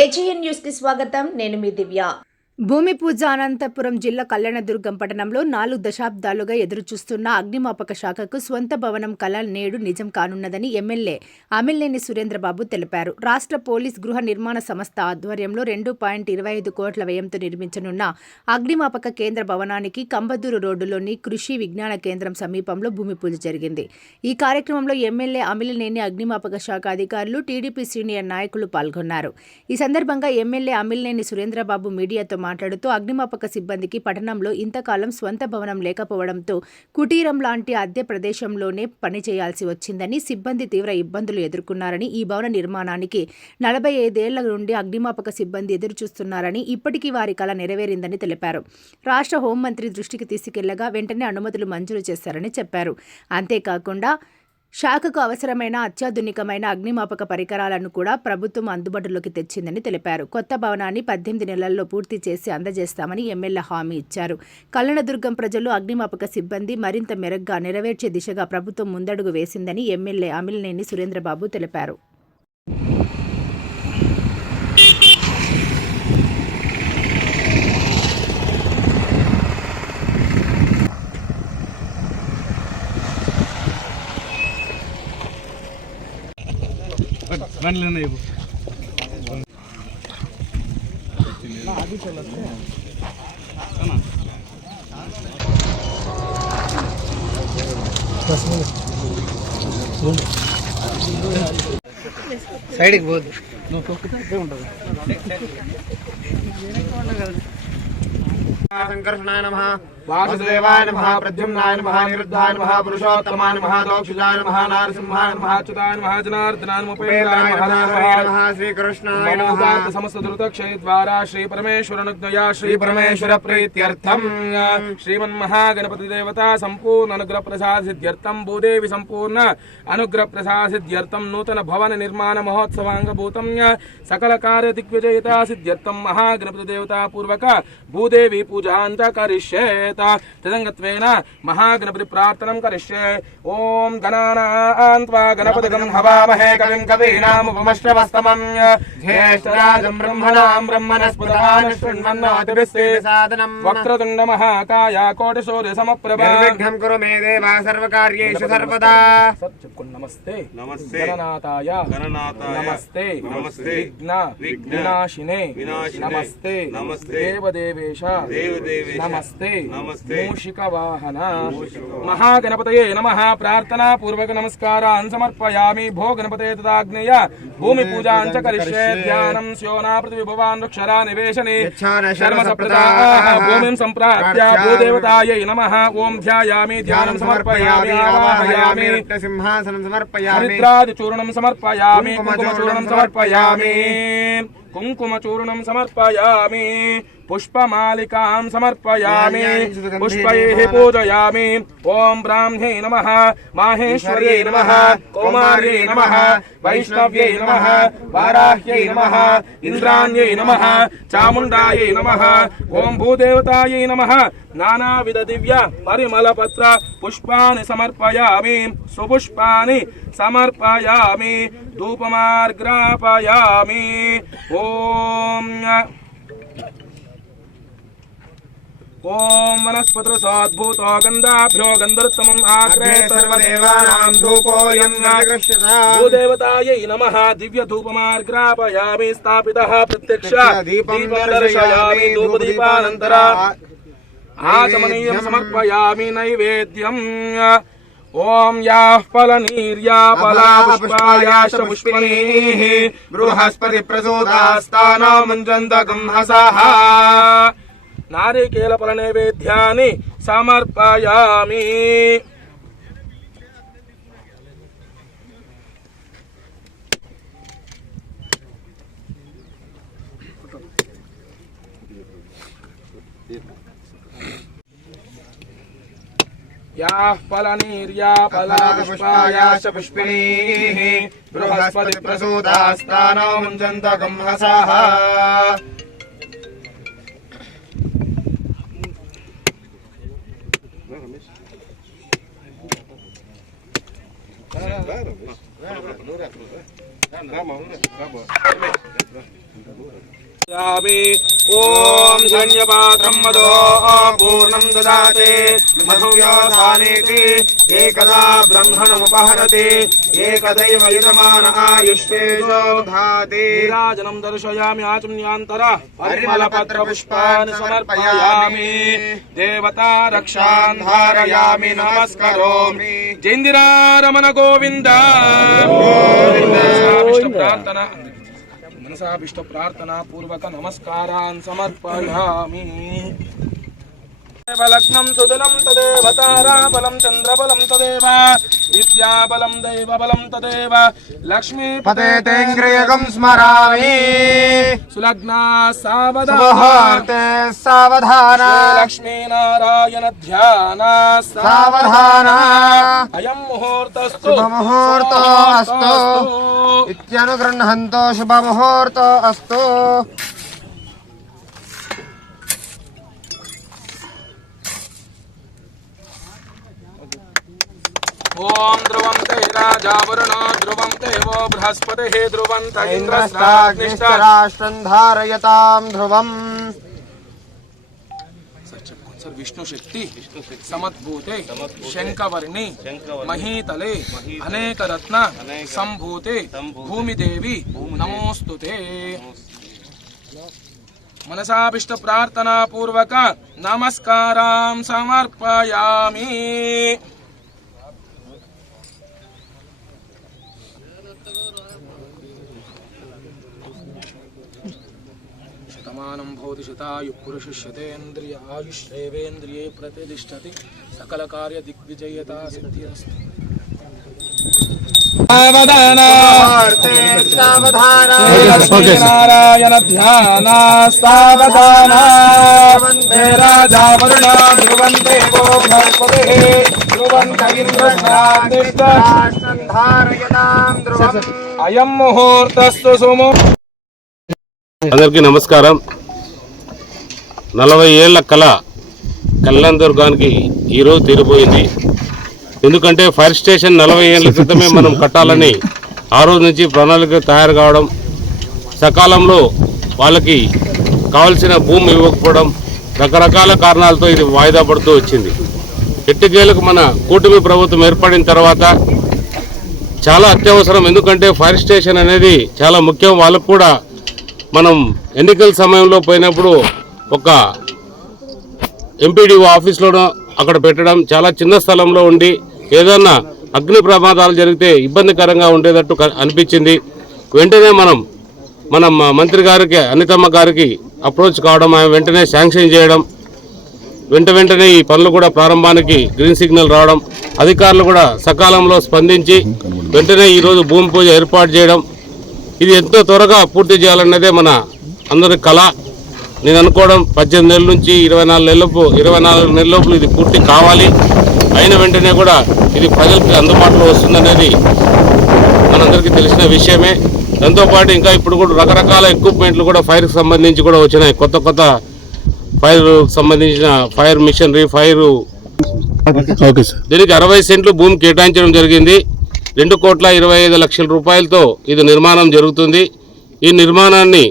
ఏజీఎన్ news కి స్వాగతం. నేను మీ దివ్య. భూమి పూజ అనంతపురం జిల్లా కళ్యాణదుర్గం పట్టణంలో 4 దశాబ్దాలుగా ఎదురుచూస్తున్న అగ్నిమాపక శాఖకు స్వంత భవనం కల నేడు నిజం కానున్నదని ఎమ్మెల్యే అమిలినేని సురేంద్రబాబు తెలిపారు. రాష్ట్ర పోలీస్ గృహ నిర్మాణ సంస్థ ఆధ్వర్యంలో 2.25 కోట్ల వ్యయంతో నిర్మించనున్న అగ్నిమాపక కేంద్ర భవనానికి కంబదూరు రోడ్డులోని కృషి విజ్ఞాన కేంద్రం సమీపంలో భూమి పూజ జరిగింది. ఈ కార్యక్రమంలో ఎమ్మెల్యే అమిలినేని, అగ్నిమాపక శాఖ అధికారులు, టీడీపీ సీనియర్ నాయకులు పాల్గొన్నారు. ఈ సందర్భంగా ఎమ్మెల్యే అమిలినేని సురేంద్రబాబు మీడియాతో మాట్లాడుతూ అగ్నిమాపక సిబ్బందికి పట్టణంలో ఇంతకాలం స్వంత భవనం లేకపోవడంతో కుటీరం లాంటి అద్దె ప్రదేశంలోనే పనిచేయాల్సి వచ్చిందని, సిబ్బంది తీవ్ర ఇబ్బందులు ఎదుర్కొన్నారని, ఈ భవన నిర్మాణానికి 45 ఏళ్ల నుండి అగ్నిమాపక సిబ్బంది ఎదురుచూస్తున్నారని, ఇప్పటికీ వారి కల నెరవేరిందని తెలిపారు. రాష్ట్ర హోంమంత్రి దృష్టికి తీసుకెళ్లగా వెంటనే అనుమతులు మంజూరు చేశారని చెప్పారు. అంతేకాకుండా శాఖకు అవసరమైన అత్యాధునికమైన అగ్నిమాపక పరికరాలను కూడా ప్రభుత్వం అందుబాటులోకి తెచ్చిందని తెలిపారు. కొత్త భవనాన్ని 18 నెలల్లో పూర్తి చేసి అందజేస్తామని ఎమ్మెల్యే హామీ ఇచ్చారు. కళ్యాణదుర్గం ప్రజలు అగ్నిమాపక సిబ్బంది మరింత మెరుగ్గా నెరవేర్చే దిశగా ప్రభుత్వం ముందడుగు వేసిందని ఎమ్మెల్యే అమిలినేని సురేంద్రబాబు తెలిపారు. సైడ్కి పోదు సంకర్షణాయ నమః, వాసుదేవాయ నమః, ప్రద్యుమ్నాయ నమః, నిరుద్ధాయ నమః, పురుషోత్తమాయ నమః, దోక్షిజాయ నమః, నారసింహాయ నమః, అచ్యుతాయ నమః, జనార్దనాయ నమః, ఉపేంద్రాయ నమః, శ్రీకృష్ణాయ నమః. సమస్త దురితక్షయ ద్వారా శ్రీ పరమేశ్వరనుజ్ఞయా శ్రీ పరమేశ్వర ప్రీత్యర్థం శ్రీమన్మహాగణపతి దేవతా సంపూర్ణ అనుగ్రహ ప్రసాద సిద్ధ్యర్థం, భూదేవి సంపూర్ణ అనుగ్రహ ప్రసాద సిద్ధ్యర్థం, నూతన భవన నిర్మాణ మహోత్సవాంగభూతం సకల కార్య దిగ్విజయతా సిద్ధ్యర్థం మహాగణపతి దేవతా పూర్వక భూదేవి పూజాంచ కరిష్యేత. తదంగత్వేన మహాగణపతి ప్రార్థనం కరిష్యే. ఓం గణానాన్ త్వా గణపతిగం హవామహే కవిం కవీనాముపమశ్రవస్తమం జ్యేష్ఠరాజం బ్రహ్మణాం బ్రహ్మణస్పదాన్ శృణ్వన్నోతిభిస్సే సాదనం వక్రతుండ మహాకాయ కోటిసూర్య సమప్రభ నిర్విఘ్నం కురు మే దేవా సర్వకార్యేషు సర్వదా. నమస్తే నమస్తే గణనాథాయ నమస్తే నమస్తే విఘ్న వినాశినే నమస్తే నమస్తే దేవదేవేశ నమస్తే మూషిక వాహన. మహాగణపతయే నమః. ప్రార్థనా పూర్వక నమస్కారాన్ సమర్పయామి. భో గణపతే తదాగ్నేయ భూమి పూజాం చ కరిష్యే. ధ్యానం స్యోనా పృథివీ భవాన్ వృక్షరా నివేశనే శర్మ సప్రదాః భూమిం సంప్రాప్య భూదేవతాయై నమః. ఓం ధ్యాయామి ధ్యానం సమర్పయామి. ఆవాహయామి సింహాసనం సమర్పయామి. హరిద్రాది చూర్ణం సమర్పయామి. కుంకుమచూర్ణం సమర్పయామి. కుంకుమచూర్ణం సమర్పయామి. పుష్పమాలికాం సమర్పయామి. పుష్పైః పూజయామి. ఓం బ్రాహ్మ్యై నమః, మాహేశ్వర్యై నమః, కౌమార్యై నమః, వైష్ణవ్యై నమః, వారాహ్యై నమః, ఇంద్రాణ్యై నమః, చాముండాయై నమః. ఓం భూదేవతాయై నమః. నానావిధ దివ్య పరిమళ పత్ర పుష్పాని సమర్పయామి. సుపుష్పాని సమర్పయామి. ధూపమార్గ్రాపయామి. ఓం ఓం వనస్పతిరు సోద్భూతో గంధాభ్యో గంధర్తమం ఆగ్రే సర్వదేవానాం ధూపోయం దృశ్యతే. భూదేవతాయై నమః. దివ్య ధూపమార్గ్రాపయామి. స్థాపితః ప్రత్యక్ష దీపం దర్శయామి. ధూపదీపానంతర ఆచమనీయం సమర్పయామి. నైవేద్యం ఓం యాః ఫలనీర్యా ఫలా పుష్పాయాశ్చ పుష్పణీః బృహస్పతి ప్రసూతాస్తానో ముంజంతగం హసః. నారికేల ఫల నైవేద్యాన్ని సమర్పయామి. యాః ఫలనీర్యా ఫలా పుష్పాయాశ్చ పుష్పిణీః బృహస్పతి ప్రసూతాస్తానో ముంజంతగం హసః. Claro, ఓం ధన్యపాత్రం మదో పూర్ణం దదాతే మధువ్యాసానేతి ఏకదా బ్రహ్మణముపహరతి ఏకదైవ యజమాన ఆయుష్ేజో ధాతి నీరాజనం దర్శయామి ఆచమ్యాంతర పరిమళపత్ర పుష్పాన్ని సమర్పయామి దేవతా రక్షాన్ ధారయామి నమస్కరోమి జైందిరా రమణ గోవింద ప్రార్థన మనసాభిష్ట ప్రార్థనా పూర్వక నమస్కారాన్ సమర్పయామి. లగ్నం సుదలం తదేవ తారాబలం చంద్రబలం తదేవ విద్యాబలం దైవబలం తదేవ లక్ష్మీ పతేంద్రియగం స్మరామి సులగ్నా సావధాన ముహూర్తే సావధాన లక్ష్మీ నారాయణ ధ్యాన సావధాన అయం ముహూర్తస్తు శుభముహూర్తో అస్తు ఇత్యనుగృహంతో శుభముహూర్తో అస్తు. ఓం ధ్రువం తే రాజా వరుణో ధ్రువం దేవో బృహస్పతిః ధ్రువం త ఇంద్రస్తాగ్నిష్ట రాష్ట్రం ధారయతాం ధ్రువం. సర్ విష్ణు శక్తి సమద్భూతే శంఖవర్ణి మహీతలే అనేక రత్న సంభూతే భూమిదేవి నమోస్తుతే. మనసాభిష్ట ప్రార్థనా పూర్వక నమస్కారం సమర్పయామి. శతమానం భవతి శతాయుః పురుషः శతేంద్రియ ఆయుష్యేవేంద్రియే ప్రతిష్టతి సకల కార్య దిగ్విజయతా సిద్ధిరస్తు. ముహూర్తే సావధాన నారాయణ ధ్యాన సావధాన రాజా వరుణ ధ్రువం దేవో బృహస్పతిః ధ్రువం త ఇంద్రస్తాగ్నిష్ట రాష్ట్రం ధారయతాం ధ్రువం. అయం ముహూర్తస్తు సుము. అందరికీ నమస్కారం. 40 ఏళ్ల కళ కళ్యాణ దుర్గానికి ఈరోజు తీరిపోయింది. ఎందుకంటే ఫైర్ స్టేషన్ 40 ఏళ్ల క్రితమే మనం కట్టాలని ఆ రోజు నుంచి ప్రణాళిక తయారు కావడం, సకాలంలో వాళ్ళకి కావలసిన భూమి ఇవ్వకపోవడం, రకరకాల కారణాలతో ఇది వాయిదా పడుతూ వచ్చింది. ఎట్టుకేలకు మన కూటమి ప్రభుత్వం ఏర్పడిన తర్వాత చాలా అత్యవసరం. ఎందుకంటే ఫైర్ స్టేషన్ అనేది చాలా ముఖ్యం. వాళ్ళకు కూడా మనం ఎన్నికల సమయంలో పోయినప్పుడు ఒక ఎంపీడీఓ ఆఫీస్లోనో అక్కడ పెట్టడం, చాలా చిన్న స్థలంలో ఉండి ఏదన్నా అగ్ని ప్రమాదాలు జరిగితే ఇబ్బందికరంగా ఉండేటట్టు అనిపించింది. వెంటనే మన మంత్రి గారికి అనితమ్మ గారికి అప్రోచ్ కావడం, ఆమె వెంటనే శాంక్షన్ చేయడం, వెంటనే ఈ పనులు కూడా ప్రారంభానికి గ్రీన్ సిగ్నల్ రావడం, అధికారులు కూడా సకాలంలో స్పందించి వెంటనే ఈరోజు భూమి పూజ ఏర్పాటు చేయడం, ఇది ఎంతో త్వరగా పూర్తి చేయాలన్నదే మన అందరి కళ. నేను అనుకోవడం 18 నెలల నుంచి 24 నెలల లోపల ఇది పూర్తి కావాలి. అయిన వెంటనే కూడా ఇది ప్రజలకు అందుబాటులో వస్తుందనేది మనందరికీ తెలిసిన విషయమే. దాంతోపాటు ఇంకా ఇప్పుడు కూడా రకరకాల ఎక్విప్మెంట్లు కూడా ఫైర్కి సంబంధించి కూడా వచ్చినాయి. కొత్త ఫైర్ సంబంధించిన ఫైర్ మిషనరీ, దీనికి 60 సెంట్లు భూమి కేటాయించడం జరిగింది. 2,25,00,000 రూపాయలతో ఇది నిర్మాణం జరుగుతుంది. ఈ నిర్మాణాన్ని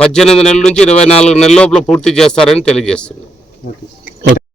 18 నెలల నుంచి 24 నెలల లోపల పూర్తి చేస్తారని తెలియజేస్తుంది.